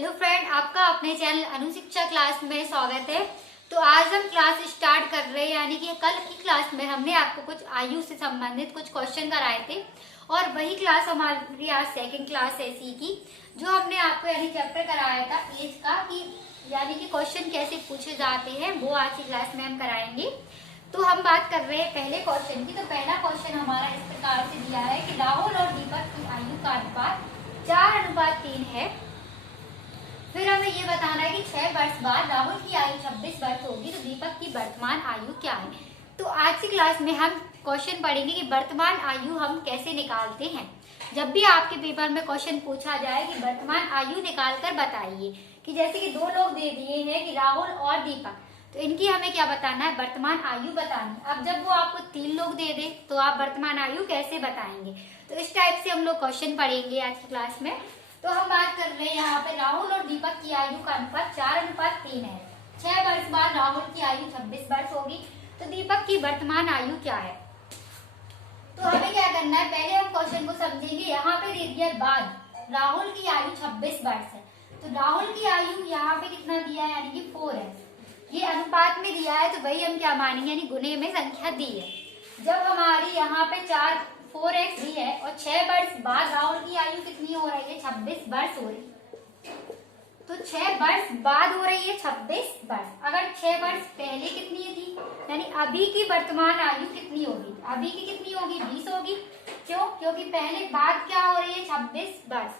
Hello friend, आपका अपने channel अनुशिक्षा class में स्वागत है। तो आज हम क्लास स्टार्ट कर रहे हैं, यानी कि कल की क्लास में हमने आपको कुछ आयु से संबंधित कुछ क्वेश्चन कराए थे और वही क्लास हमारी आज सेकंड क्लास है इसी की, जो हमने आपको यानी चैप्टर कराया था एज का, कि यानी कि क्वेश्चन कैसे पूछे जाते हैं, वो आज की क्लास में हम कराएंगे। तो हम बात कर रहे हैं पहले क्वेश्चन की। तो पहला क्वेश्चन हमारा इस प्रकार से दिया है कि राहुल और दीपक की आयु का अनुपात 4:3 है। फिर हमें ये बताना है कि 6 वर्ष बाद राहुल की आयु 26 वर्ष होगी, तो दीपक की वर्तमान आयु क्या है। तो आज की क्लास में हम क्वेश्चन पढ़ेंगे कि वर्तमान आयु हम कैसे निकालते हैं। जब भी आपके पेपर में क्वेश्चन पूछा जाए कि वर्तमान आयु निकाल कर बताइए, कि जैसे कि दो लोग दे दिए हैं कि राहुल और दीपक, तो इनकी हमें क्या बताना है, वर्तमान आयु बतानी। अब जब वो आपको 3 लोग दे दे तो आप वर्तमान आयु कैसे बताएंगे। तो इस टाइप से हम लोग क्वेश्चन पढ़ेंगे आज की क्लास में। तो हम बात कर रहे हैं यहाँ पे राहुल और दीपक की आयु का अनुपात 4:3 है। 6 वर्ष बाद राहुल की आयु 26 वर्ष होगी, तो दीपक की वर्तमान आयु क्या है। तो हमें क्या करना है, पहले हम क्वेश्चन को समझेंगे। यहाँ पे दे दिया बाद राहुल की आयु 26 वर्ष है, तो राहुल की आयु यहाँ पे कितना दिया है, यानी कि 4 है। ये अनुपात में दिया है, तो वही हम क्या मानेंगे, यानी गुने में संख्या दी है। जब हमारी यहाँ पे 4x दी है और 6 वर्ष बाद राहुल की आयु कितनी हो रही है, 26 वर्ष हो रही है। तो 6 वर्ष बाद हो रही है 26 वर्ष। अगर 6 वर्ष पहले कितनी थी, यानी अभी की वर्तमान आयु कितनी होगी, अभी की कितनी होगी, 20 होगी। क्यों? क्योंकि पहले बाद क्या हो रही है, 26 वर्ष।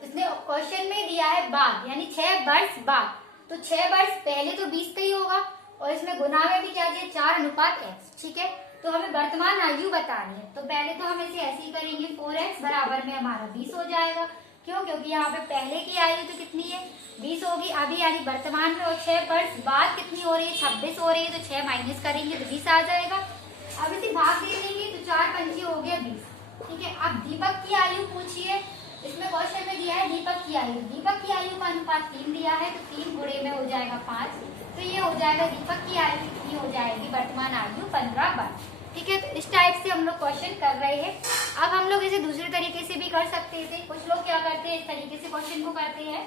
उसने क्वेश्चन में दिया है बाद, यानी 6 वर्ष बाद, तो 6 वर्ष पहले तो 20 का ही होगा, और इसमें गुना में भी क्या दिया, 4:x। ठीक है, तो हमें वर्तमान आयु बतानी है। तो पहले तो हम इसे ऐसे ही करेंगे, 4x बराबर में हमारा 20 हो जाएगा। क्यों? क्योंकि यहाँ पे पहले की आयु तो कितनी है, 20 होगी अभी, यानी वर्तमान में, और 6 वर्ष बाद कितनी हो रही है, 26 हो रही है। तो 6 माइनस करेंगे तो 20 आ जाएगा। अब इसे भाग दे देंगे तो 4 पंचे हो गया 20। ठीक है, अब दीपक की आयु पूछिए। इसमें क्वेश्चन में दिया है दीपक की आयु। दीपक की आयु का अनुपात 3 दिया है, तो 3 गुणे में हो जाएगा 5। तो ये हो जाएगा दीपक की आयु कितनी हो जाएगी, वर्तमान आयु 15 वर्ष। ठीक है, तो इस टाइप से हम लोग क्वेश्चन कर रहे हैं। अब हम लोग इसे दूसरे तरीके से भी कर सकते थे। कुछ लोग क्या करते हैं, इस तरीके से क्वेश्चन को करते हैं।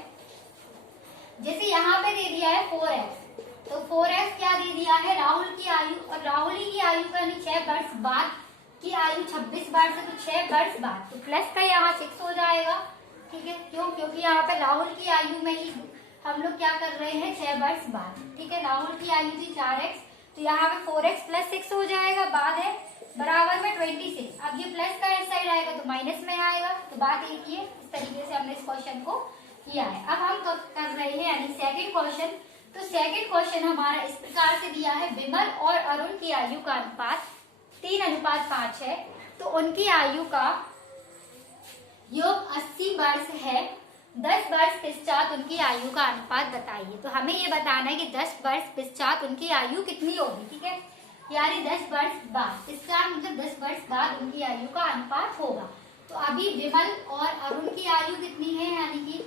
जैसे यहाँ पे दे दिया है 4x, तो 4x क्या दे दिया है, राहुल की आयु, और राहुल की आयु का 6 वर्ष बाद की आयु 26 वर्ष है, तो 6 वर्ष बाद, तो प्लस का यहाँ 6 हो जाएगा। ठीक है, क्यों? क्योंकि यहाँ पे राहुल की आयु में ही हम लोग क्या कर रहे हैं, 6 वर्ष बाद। ठीक है, राहुल की आयु थी 4x, तो यहाँ पे 4x प्लस 6 हो जाएगा, बाद है बराबर में 26। अब ये प्लस का इस साइड आएगा तो माइनस में आएगा। तो बात एक ही है, इस तरीके से हमने इस क्वेश्चन को किया है। अब हम कर रहे हैं यानी सेकंड क्वेश्चन। तो सेकंड क्वेश्चन हमारा इस प्रकार से दिया है, विमल और अरुण की आयु का अनुपात 3:5 है, तो उनकी आयु का योग 80 वर्ष है। 10 वर्ष पश्चात उनकी आयु का अनुपात बताइए। तो हमें ये बताना है कि 10 वर्ष पश्चात उनकी आयु कितनी होगी। ठीक है, यानी 10 वर्ष बाद, पश्चात मतलब 10 वर्ष बाद उनकी आयु का अनुपात होगा। तो अभी विमल और अरुण की आयु कितनी है, यानी कि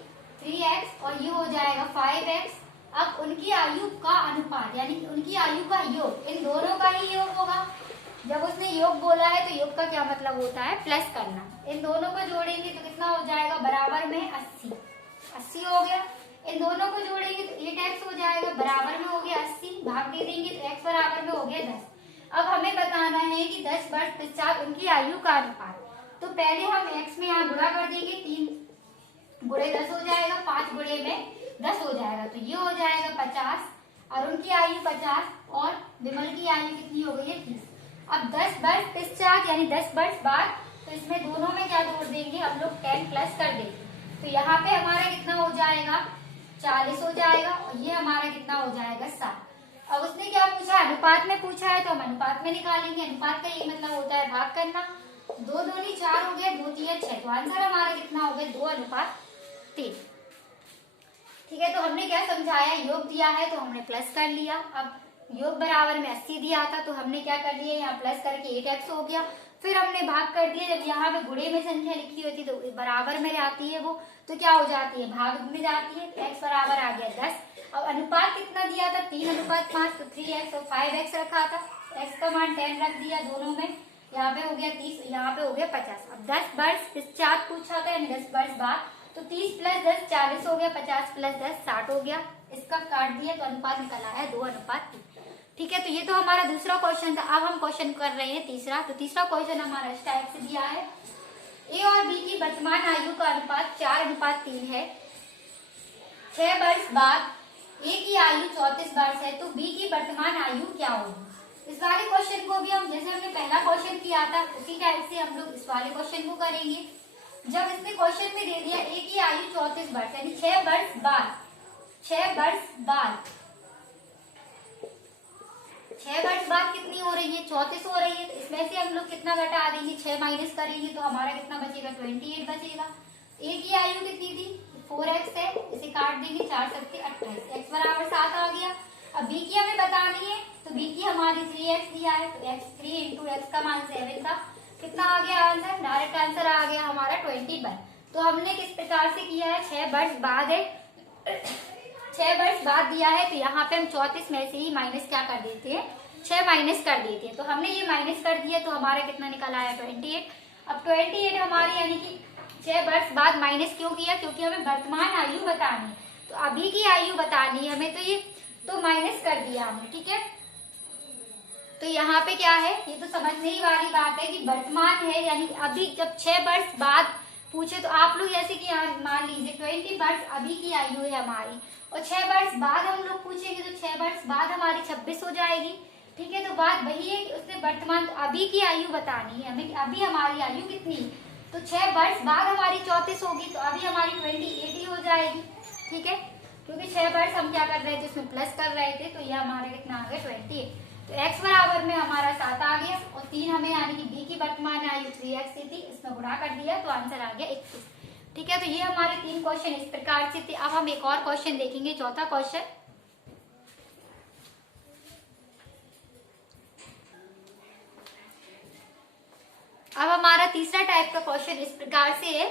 3x, और ये हो जाएगा 5x। अब उनकी आयु का अनुपात, यानी कि उनकी आयु का योग, इन दोनों का ही योग होगा। जब उसने योग बोला है तो योग का क्या मतलब होता है, प्लस करना। इन दोनों को जोड़ेंगे तो कितना हो जाएगा, बराबर में 80 हो गया। इन दोनों को जोड़ेंगे तो 8x हो जाएगा, बराबर में हो गया 80, भाग दे देंगे तो x बराबर में हो गया 10। अब हमें बताना है कि 10 वर्ष पश्चात उनकी आयु का अनुपात। तो पहले हम x में यहाँ गुणा कर देंगे, 3 गुणे 10 हो जाएगा, 5 गुणे में 10 हो जाएगा, तो ये हो जाएगा 50। अरुण की आयु 50 और विमल की आयु कितनी हो गई है, 30। अब 10 वर्ष पश्चात यानी 10 वर्ष बाद, तो इसमें दोनों में क्या जोड़ देंगे हम लोग, 10 प्लस कर देंगे। तो यहाँ पे हमारा कितना हो जाएगा, 40 हो जाएगा, और ये हमारा कितना हो जाएगा, 7। अब उसने क्या पूछा, अनुपात में पूछा है, तो हम अनुपात में निकालेंगे। अनुपात का यही मतलब होता है भाग करना। 2 दूनी 4 हो गया, 2 तिया 6, तो आंसर हमारा कितना हो गया, 2:3। ठीक है, तो हमने क्या समझाया, योग दिया है तो हमने प्लस कर लिया। अब योग बराबर में 80 दिया था, तो हमने क्या कर लिया, यहाँ प्लस करके 8x हो गया। फिर हमने भाग कर दिया। जब यहाँ पे गुणे में संख्या लिखी होती है तो बराबर में जाती है वो, तो क्या हो जाती है, भाग में जाती है। x बराबर आ गया 10। अब अनुपात कितना दिया था, 3:5, तो 3x और 5x रखा था। x का मान 10 रख दिया दोनों में, यहाँ पे हो गया 30, यहाँ पे हो गया 50। अब 10 वर्ष पश्चात पूछा था, यानी 10 वर्ष बाद, तो 30 प्लस 10 40 हो गया, 50 प्लस 10 60 हो गया। इसका काट दिया तो अनुपात निकल आया 2:3। ठीक है, तो ये तो हमारा दूसरा क्वेश्चन था। अब हम क्वेश्चन कर रहे हैं तीसरा। तो तीसरा क्वेश्चन हमारा इस टाइप से दिया है, ए और बी की वर्तमान आयु का अनुपात 4:3 है। 6 वर्ष बाद ए की आयु 34 वर्ष है, तो बी की वर्तमान आयु क्या होगी। इस वाले क्वेश्चन को भी हम जैसे हमने पहला क्वेश्चन किया था उसी टाइप से हम लोग इस वाले क्वेश्चन को करेंगे। जब इसने क्वेश्चन में दे दिया ए की आयु 34 वर्ष यानी 6 वर्ष बाद 6 वर्ष बाद कितनी हो रही है, 34 हो रही है। तो इसमें से हम लोग कितना घटा देंगे, 6 माइनस करेंगे तो हमारा कितना बचेगा, 28 बचेगा। ए की आयु कितनी थी, 4x है, इसे काट देंगे 4 7 28, x बराबर 7 आ गया। अब बी की हमें बतानी है, तो बी की हमारी 3x दिया है, तो x 3 इंटू एक्स का मान 7 था। कितना आ गया आंसर, डायरेक्ट आंसर आ गया हमारा 21। तो हमने किस प्रकार से किया है, 6 वर्ष बाद है, 6 वर्ष बाद दिया है, तो यहाँ पे हम 34 में से ही माइनस क्या कर देते हैं, 6 माइनस कर देते हैं। तो हमने ये माइनस कर दिया तो हमारा कितना निकल आया, 28। अब 28 हमारी यानी कि 6 वर्ष बाद माइनस क्यों किया, क्योंकि हमें वर्तमान आयु बतानी है, तो अभी की आयु बतानी है हमें, तो ये तो माइनस कर दिया हमने। ठीक है, तो यहाँ पे क्या है, ये तो समझने ही वाली बात है कि वर्तमान है यानी अभी। जब 6 वर्ष बाद पूछे तो आप लोग जैसे कि मान लीजिए 20 वर्ष अभी की आयु है हमारी, और 6 वर्ष बाद हम लोग पूछेंगे तो 6 वर्ष बाद हमारी 26 हो जाएगी। ठीक है, तो बात वही है कि उसने वर्तमान, तो अभी की आयु बतानी है हमें कि अभी हमारी आयु कितनी, तो 6 वर्ष बाद हमारी 34 होगी, तो अभी हमारी 28 ही हो जाएगी। ठीक है, क्योंकि 6 वर्ष हम क्या कर रहे थे, इसमें प्लस कर रहे थे, तो ये हमारे कितना आ गया, 28। तो x बराबर में हमारा 7 आ गया, और 3 हमें यानी कि b की वर्तमान आयु 3x थी, इसमें गुणा कर दिया तो आंसर आ गया 21। ठीक है, तो ये हमारे 3 क्वेश्चन इस प्रकार से थे। अब हम एक और क्वेश्चन देखेंगे, चौथा क्वेश्चन। अब हमारा तीसरा टाइप का क्वेश्चन इस प्रकार से है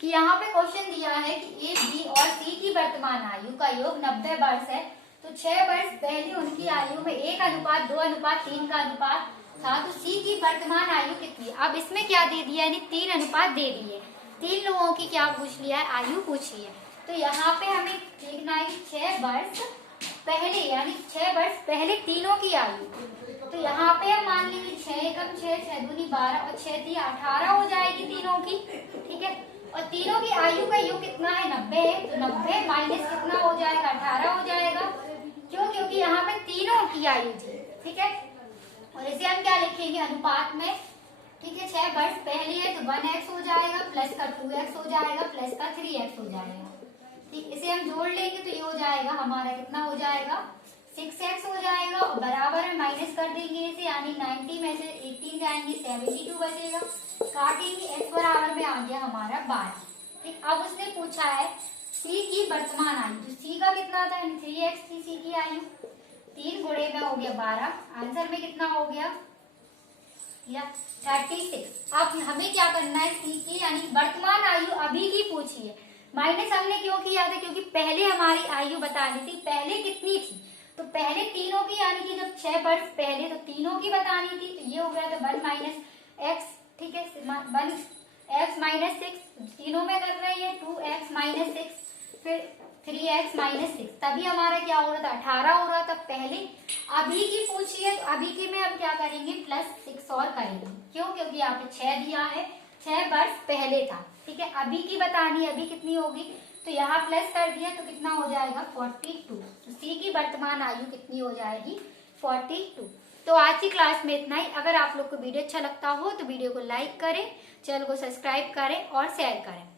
कि यहाँ पे क्वेश्चन दिया है कि ए, बी और सी की वर्तमान आयु का योग 90 वर्ष है, तो 6 वर्ष पहले उनकी आयु में 1:2:3 का अनुपात था, तो सी की वर्तमान आयु कितनी। अब इसमें क्या दे दिया, यानी 3 अनुपात दे दिए, 3 लोगों की क्या पूछ लिया है, आयु पूछी है। तो यहाँ पे हमें देखना है कि 6 वर्ष पहले यानी 6 वर्ष पहले तीनों की आयु, तो यहाँ पे हम मान लीजिए 6 एकम 6, 6 दूनी 12 और 6 × 18 हो जाएगी तीनों की। ठीक है, और तीनों की आयु का योग कितना है, 90 है, तो 90 माइनस कितना हो जाएगा, 18 हो जाएगा। क्यों, क्योंकि यहाँ पे तीनों की आयु थी। ठीक है, और इसे हम क्या लिखेंगे, अनुपात में। ठीक है, 6 वर्ष पहले है तो 1x हो जाएगा, प्लस का 2x हो जाएगा, प्लस का 3x हो जाएगा। ठीक, इसे हम जोड़ लेंगे तो ये हो जाएगा हमारा कितना हो जाएगा, 6x हो जाएगा, और बराबर में माइनस कर देंगे इसे, यानी 90 में से 18 जाएंगे, 72 बचेगा, काटेंगे, x बराबर में आ गया हमारा 12। ठीक, अब उसने पूछा है सी की वर्तमान आयु, तो सी का कितना था, 3x थी सी की आयु, 3 गुणे में हो गया 12, आंसर में कितना हो गया या 36। अब हमें क्या करना है, सी की यानी वर्तमान आयु अभी की पूछी है। माइनस हमने क्यों किया था, क्योंकि पहले हमारी आयु बतानी थी, पहले कितनी थी, तो पहले तीनों की यानी कि जब 6 वर्ष पहले तो तीनों की बतानी थी, तो ये हो गया था 1 - x। ठीक है, 1x - 6 तीनों में कर रही है, 2x - 6 फिर 3x - 6, तभी हमारा क्या हो रहा था, 18 हो रहा था पहले। अभी की पूछी है तो अभी की में हम क्या करेंगे, +6 और करेंगे। क्यों, क्योंकि यहाँ पे 6 दिया है, 6 वर्ष पहले था। ठीक है, अभी की बतानी है, अभी कितनी होगी, तो यहाँ प्लस कर दिया तो कितना हो जाएगा, 42। तो सी की वर्तमान आयु कितनी हो जाएगी, 42। तो आज की क्लास में इतना ही। अगर आप लोग को वीडियो अच्छा लगता हो तो वीडियो को लाइक करें, चैनल को सब्सक्राइब करें और शेयर करें।